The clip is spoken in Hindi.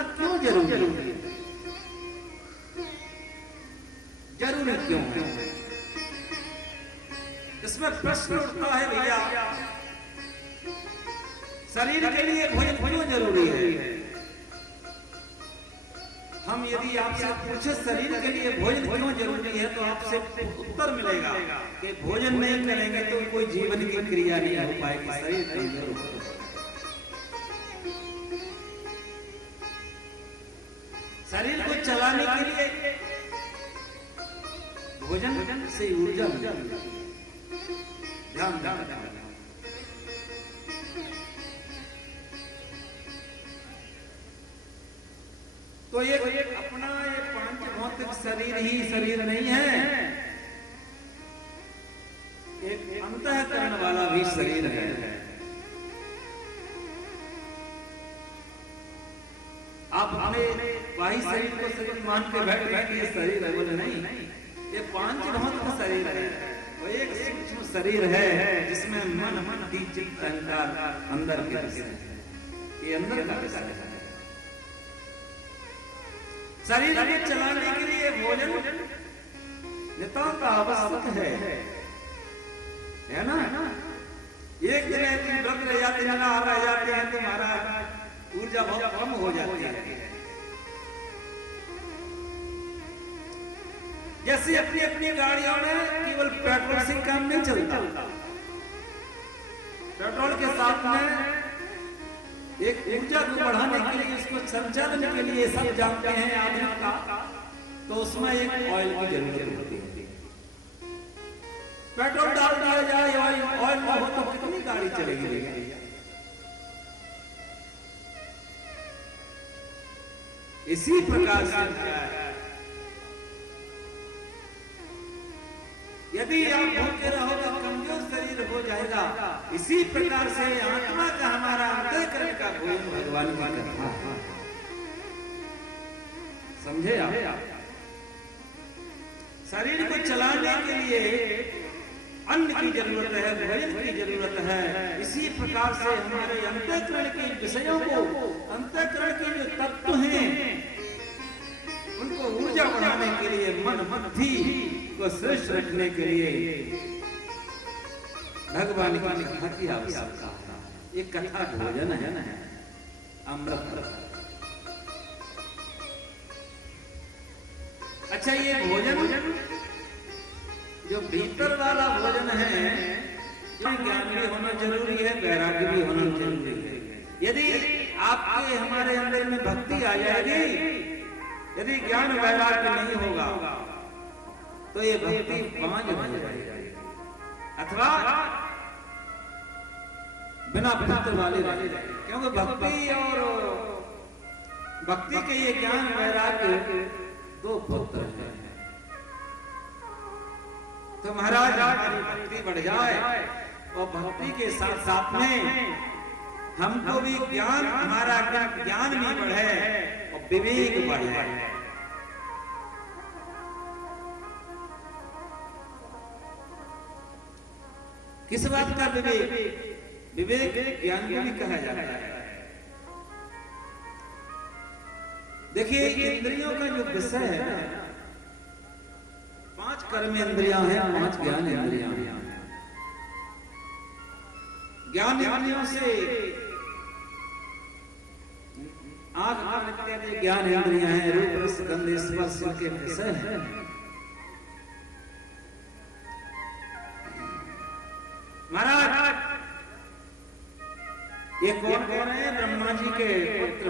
करना क्यों जरूरी है? जरूरी क्यों है? इसमें प्रश्न उठता है भैया, शरीर के लिए भोजन क्यों जरूरी है? हम यदि आपसे पूछे शरीर के लिए भोजन क्यों जरूरी है, तो आपसे उत्तर मिलेगा कि भोजन नहीं करेंगे तो कोई जीवन की क्रिया नहीं हो पाएगी, शरीर कमजोर होगा। शरीर को चलाने के लिए भोजन से ऊर्जा मिलती है। ध्यान तो ये अपना ये पांच भौतिक शरीर ही शरीर नहीं है, एक अंतःकरण वाला भी शरीर है। आप अपने बाह्य शरीर को शरीर मान के बैठ गए कि ये शरीर है, बोले नहीं, ये पांच भौतिक शरीर है। वो एक सूक्ष्म शरीर है जिसमें मन बुद्धि चित्त अहंकार अंदर के विषय है, ये अंदर का विषय है। शरीर को चलाने के लिए भोजन नितांत आवश्यक है ना? एक दिन व्रत रह जाते हैं, नहा रह जाते हैं, तुम्हारा ऊर्जा बहुत कम हो जाती है। जैसे अपनी अपनी गाड़ियों में केवल पेट्रोल से काम नहीं चलता, पेट्रोल के साथ में एक ऊर्जा को बढ़ाने के लिए, उसको संचालन के लिए सब जानते हैं आधुनिक का, तो उसमें एक ऑयल की जरूरत होती है। पेट्रोल डाल दिया जाए, ऑयल ना हो तो कितनी गाड़ी चलेगी? इसी प्रकार से यदि आप भूखे रहोगे कमजोर शरीर हो जाएगा। इसी प्रकार से आत्मा का हमारा अंतःकरण का भोजन भगवान की कथा है। समझे आप? शरीर को चलाने के लिए अन्न की जरूरत है, भोजन की जरूरत है। इसी प्रकार से हमारे अंतःकरण के विषयों को, अंतःकरण के जो तत्व हैं, उनको ऊर्जा बढ़ाने के लिए, मन बुद्धि को श्रेष्ठ रखने के लिए भगवान की कथा की आवश्यकता है। ये कथा भोजन है ना, अमृत। अच्छा, ये भोजन जो भीतर वाला भोजन है, ज्ञान भी होना जरूरी है, वैराग्य भी होना जरूरी है। यदि आपके हमारे अंदर में भक्ति आ जाएगी, यदि ज्ञान वैराग्य नहीं होगा तो ये भक्ति बांझ हो जाएगी, अथवा बिना पुत्र वाले रह जाएगी। क्योंकि भक्ति के ये ज्ञान वैराग्य दो पुत्र हैं। तो महाराज हमारी भक्ति बढ़ जाए और भक्ति के साथ साथ में हमको भी ज्ञान, हमारा ज्ञान भी बढ़े और विवेक बढ़े। किस बात का विवेक? विवेक ज्ञान को भी कहा जाता है। देखिए, इंद्रियों का जो विषय है, 5 कर्म इंद्रियां हैं, 5 ज्ञान इंद्रियां हैं। ज्ञान इंद्रियों से आंख इत्यादि ज्ञान इंद्रियां हैं, रूप रस गंध स्पर्श के विषय हैं। महाराज, ये कौन है? ब्रह्मा जी के पुत्र